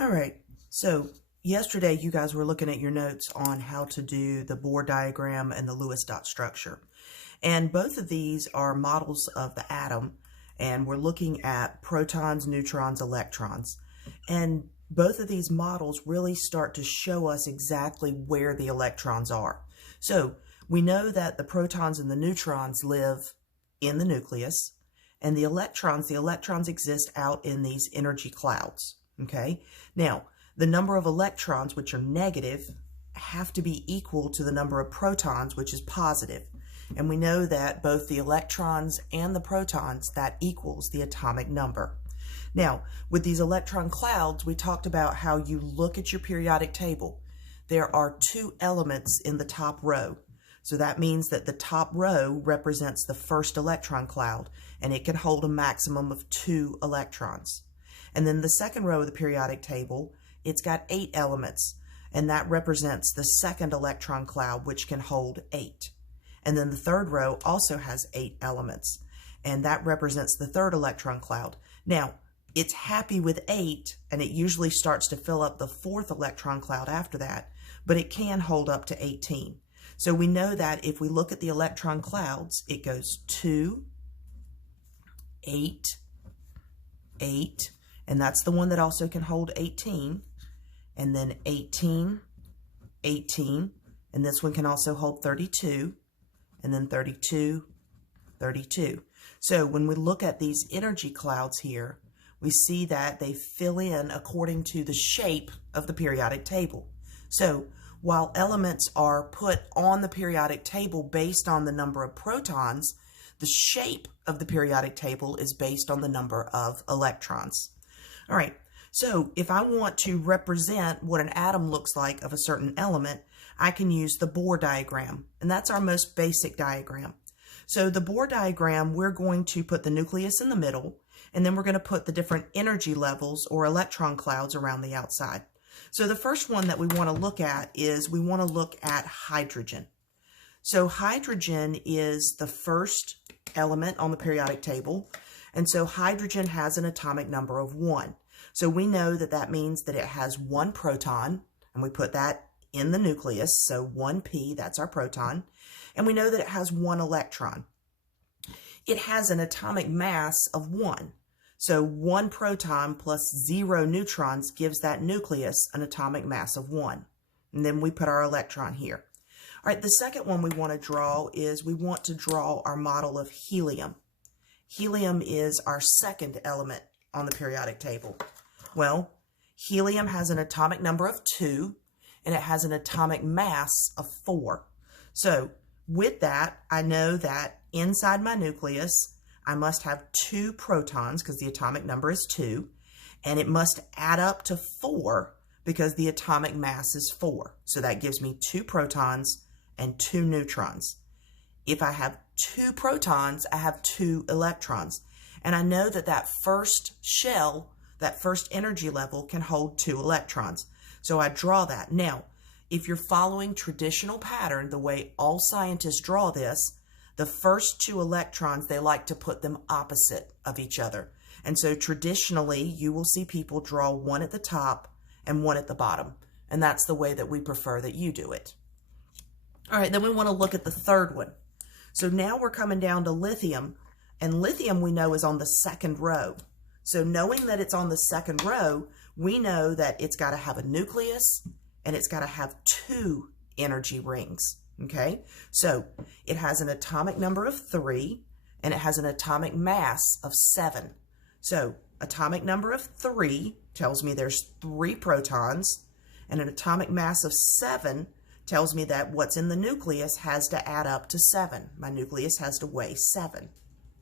All right, so yesterday you guys were looking at your notes on how to do the Bohr diagram and the Lewis dot structure. And both of these are models of the atom, and we're looking at protons, neutrons, electrons. And both of these models really start to show us exactly where the electrons are. So we know that the protons and the neutrons live in the nucleus, and the electrons exist out in these energy clouds. Okay, now the number of electrons, which are negative, have to be equal to the number of protons, which is positive. And we know that both the electrons and the protons, that equals the atomic number. Now, with these electron clouds, we talked about how you look at your periodic table. There are 2 elements in the top row. So that means that the top row represents the first electron cloud, and it can hold a maximum of 2 electrons. And then the second row of the periodic table, it's got 8 elements, and that represents the second electron cloud, which can hold 8. And then the third row also has 8 elements, and that represents the third electron cloud. Now, it's happy with 8, and it usually starts to fill up the fourth electron cloud after that, but it can hold up to 18. So we know that if we look at the electron clouds, it goes 2, 8, 8, and that's the one that also can hold 18, and then 18, 18, and this one can also hold 32, and then 32, 32. So when we look at these energy clouds here, we see that they fill in according to the shape of the periodic table. So while elements are put on the periodic table based on the number of protons, the shape of the periodic table is based on the number of electrons. All right, so if I want to represent what an atom looks like of a certain element, I can use the Bohr diagram, and that's our most basic diagram. So the Bohr diagram, we're going to put the nucleus in the middle, and then we're going to put the different energy levels or electron clouds around the outside. So the first one that we want to look at is we want to look at hydrogen. So hydrogen is the first element on the periodic table, and so hydrogen has an atomic number of 1. So we know that that means that it has 1 proton, and we put that in the nucleus, so 1p, that's our proton, and we know that it has 1 electron. It has an atomic mass of 1, so 1 proton plus 0 neutrons gives that nucleus an atomic mass of 1, and then we put our electron here. All right, the second one we want to draw is we want to draw our model of helium. Helium is our second element on the periodic table. Well, helium has an atomic number of 2, and it has an atomic mass of 4. So with that, I know that inside my nucleus, I must have 2 protons because the atomic number is 2, and it must add up to 4 because the atomic mass is 4. So that gives me 2 protons and 2 neutrons. If I have 2 protons, I have 2 electrons. And I know that that first shell, that first energy level, can hold 2 electrons. So I draw that. Now, if you're following traditional pattern, the way all scientists draw this, the first 2 electrons, they like to put them opposite of each other. And so traditionally, you will see people draw one at the top and one at the bottom. And that's the way that we prefer that you do it. All right, then we want to look at the third one. So now we're coming down to lithium, and lithium we know is on the second row. So knowing that it's on the second row, we know that it's got to have a nucleus and it's got to have 2 energy rings, okay? So it has an atomic number of 3 and it has an atomic mass of 7. So atomic number of 3 tells me there's 3 protons, and an atomic mass of 7 tells me that what's in the nucleus has to add up to 7. My nucleus has to weigh 7,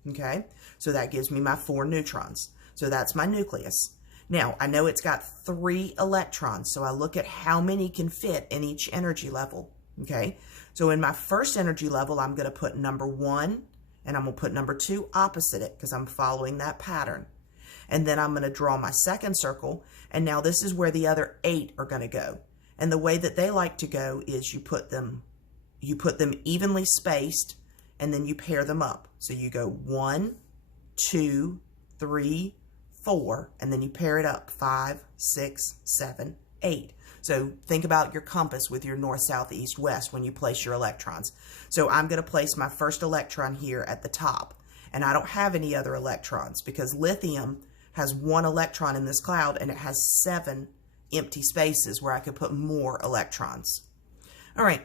okay? So that gives me my 4 neutrons. So that's my nucleus. Now, I know it's got 3 electrons, so I look at how many can fit in each energy level, okay? So in my first energy level, I'm going to put number 1, and I'm going to put number 2 opposite it because I'm following that pattern. And then I'm going to draw my second circle, and now this is where the other 8 are going to go. And the way that they like to go is you put them evenly spaced, and then you pair them up. So you go 1, 2, 3, 4, and then you pair it up, 5, 6, 7, 8. So think about your compass with your north, south, east, west when you place your electrons. So I'm going to place my first electron here at the top, and I don't have any other electrons because lithium has 1 electron in this cloud and it has 7 empty spaces where I could put more electrons. All right,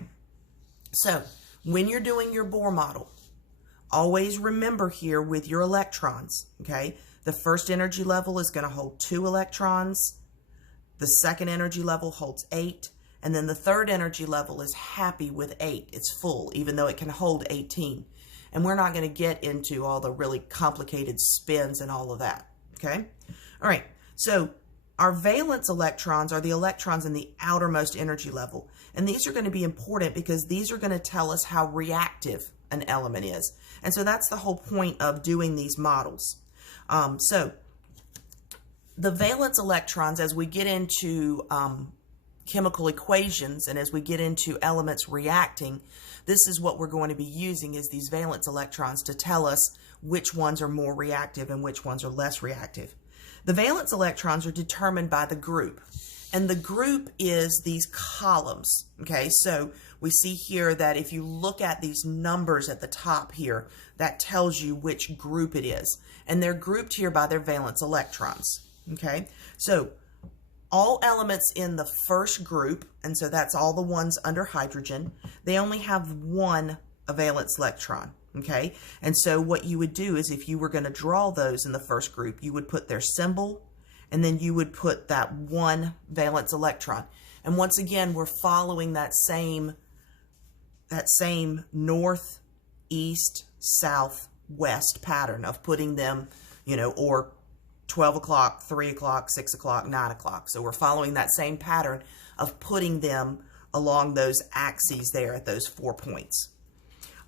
so when you're doing your Bohr model, always remember here with your electrons, okay, the first energy level is going to hold 2 electrons, the second energy level holds 8, and then the third energy level is happy with 8. It's full, even though it can hold 18. And we're not going to get into all the really complicated spins and all of that, okay? All right, so our valence electrons are the electrons in the outermost energy level. And these are going to be important because these are going to tell us how reactive an element is. And so that's the whole point of doing these models. So the valence electrons, as we get into chemical equations and as we get into elements reacting, this is what we're going to be using, is these valence electrons to tell us which ones are more reactive and which ones are less reactive. The valence electrons are determined by the group, and the group is these columns, okay? So we see here that if you look at these numbers at the top here, that tells you which group it is, and they're grouped here by their valence electrons, okay? So all elements in the first group, and so that's all the ones under hydrogen, they only have 1 valence electron. Okay, and so what you would do is if you were going to draw those in the first group, you would put their symbol and then you would put that 1 valence electron. And once again, we're following that same north, east, south, west pattern of putting them, you know, or 12 o'clock, 3 o'clock, 6 o'clock, 9 o'clock. So we're following that same pattern of putting them along those axes there at those 4 points.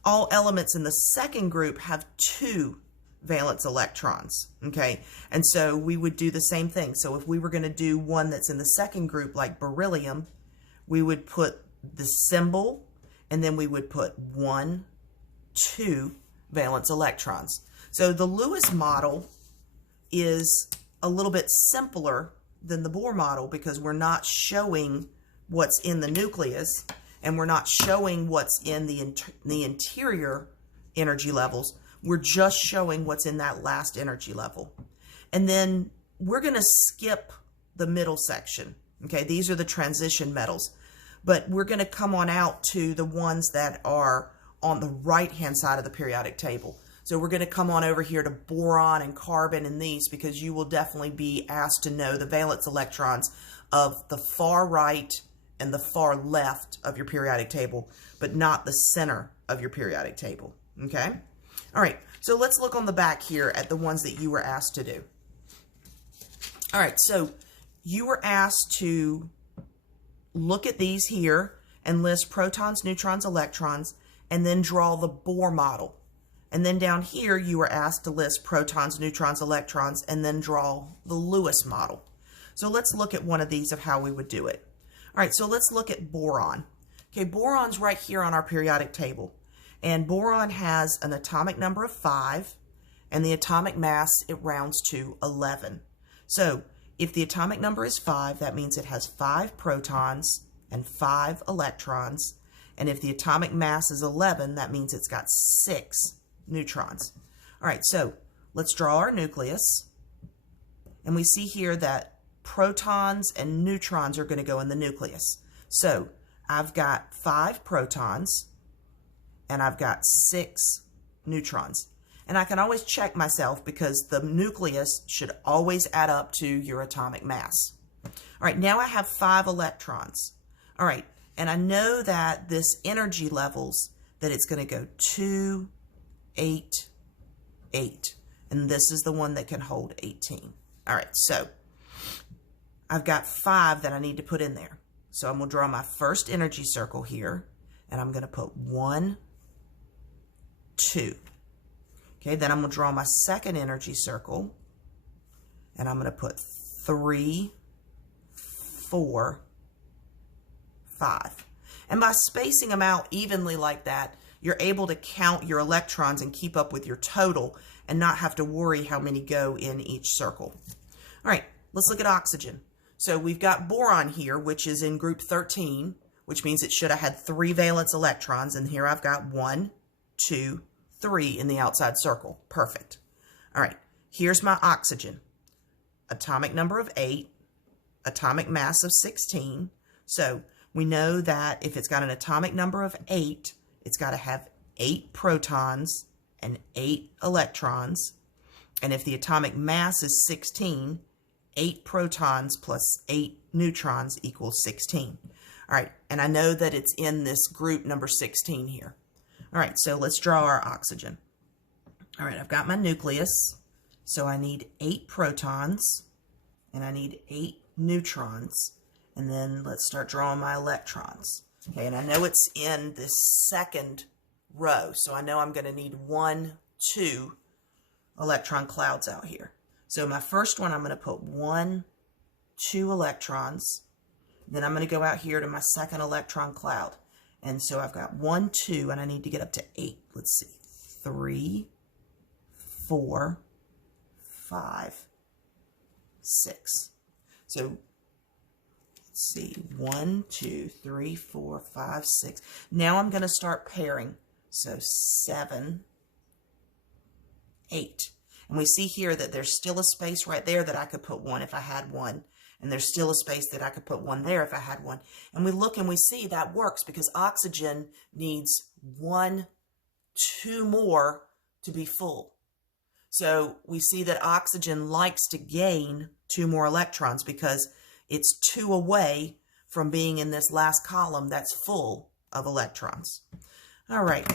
All elements in the second group have 2 valence electrons, okay? And so we would do the same thing. So if we were going to do one that's in the second group, like beryllium, we would put the symbol, and then we would put 1, 2 valence electrons. So the Lewis model is a little bit simpler than the Bohr model because we're not showing what's in the nucleus, and we're not showing what's in the interior energy levels. We're just showing what's in that last energy level. And then we're going to skip the middle section. Okay, these are the transition metals. But we're going to come on out to the ones that are on the right-hand side of the periodic table. So we're going to come on over here to boron and carbon and these, because you will definitely be asked to know the valence electrons of the far right and the far left of your periodic table, but not the center of your periodic table, okay? All right, so let's look on the back here at the ones that you were asked to do. All right, so you were asked to look at these here and list protons, neutrons, electrons, and then draw the Bohr model. And then down here, you were asked to list protons, neutrons, electrons, and then draw the Lewis model. So let's look at one of these of how we would do it. All right, so let's look at boron. Okay, boron's right here on our periodic table. And boron has an atomic number of 5, and the atomic mass, it rounds to 11. So if the atomic number is 5, that means it has 5 protons and 5 electrons. And if the atomic mass is 11, that means it's got 6 neutrons. All right, so let's draw our nucleus. And we see here that protons and neutrons are going to go in the nucleus. So I've got 5 protons and I've got 6 neutrons. And I can always check myself because the nucleus should always add up to your atomic mass. All right, now I have 5 electrons. All right, and I know that this energy levels, that it's going to go 2, 8, 8. And this is the one that can hold 18. All right, so I've got 5 that I need to put in there. So I'm going to draw my first energy circle here, and I'm going to put 1, 2. Okay, then I'm going to draw my second energy circle, and I'm going to put 3, 4, 5. And by spacing them out evenly like that, you're able to count your electrons and keep up with your total and not have to worry how many go in each circle. All right, let's look at oxygen. So we've got boron here, which is in group 13, which means it should have had 3 valence electrons, and here I've got 1, 2, 3 in the outside circle. Perfect. All right, here's my oxygen. Atomic number of 8, atomic mass of 16. So we know that if it's got an atomic number of 8, it's got to have 8 protons and 8 electrons. And if the atomic mass is 16, 8 protons plus 8 neutrons equals 16. All right, and I know that it's in this group number 16 here. All right, so let's draw our oxygen. All right, I've got my nucleus, so I need 8 protons, and I need 8 neutrons, and then let's start drawing my electrons. Okay, and I know it's in this second row, so I know I'm going to need 1, 2 electron clouds out here. So my first one, I'm going to put 1, 2 electrons. Then I'm going to go out here to my second electron cloud. And so I've got 1, 2, and I need to get up to 8. Let's see. 3, 4, 5, 6. So let's see. 1, 2, 3, 4, 5, 6. Now I'm going to start pairing. So 7, 8. And we see here that there's still a space right there that I could put 1 if I had 1. And there's still a space that I could put 1 there if I had 1. And we look and we see that works because oxygen needs 1, 2 more to be full. So we see that oxygen likes to gain 2 more electrons because it's 2 away from being in this last column that's full of electrons. All right,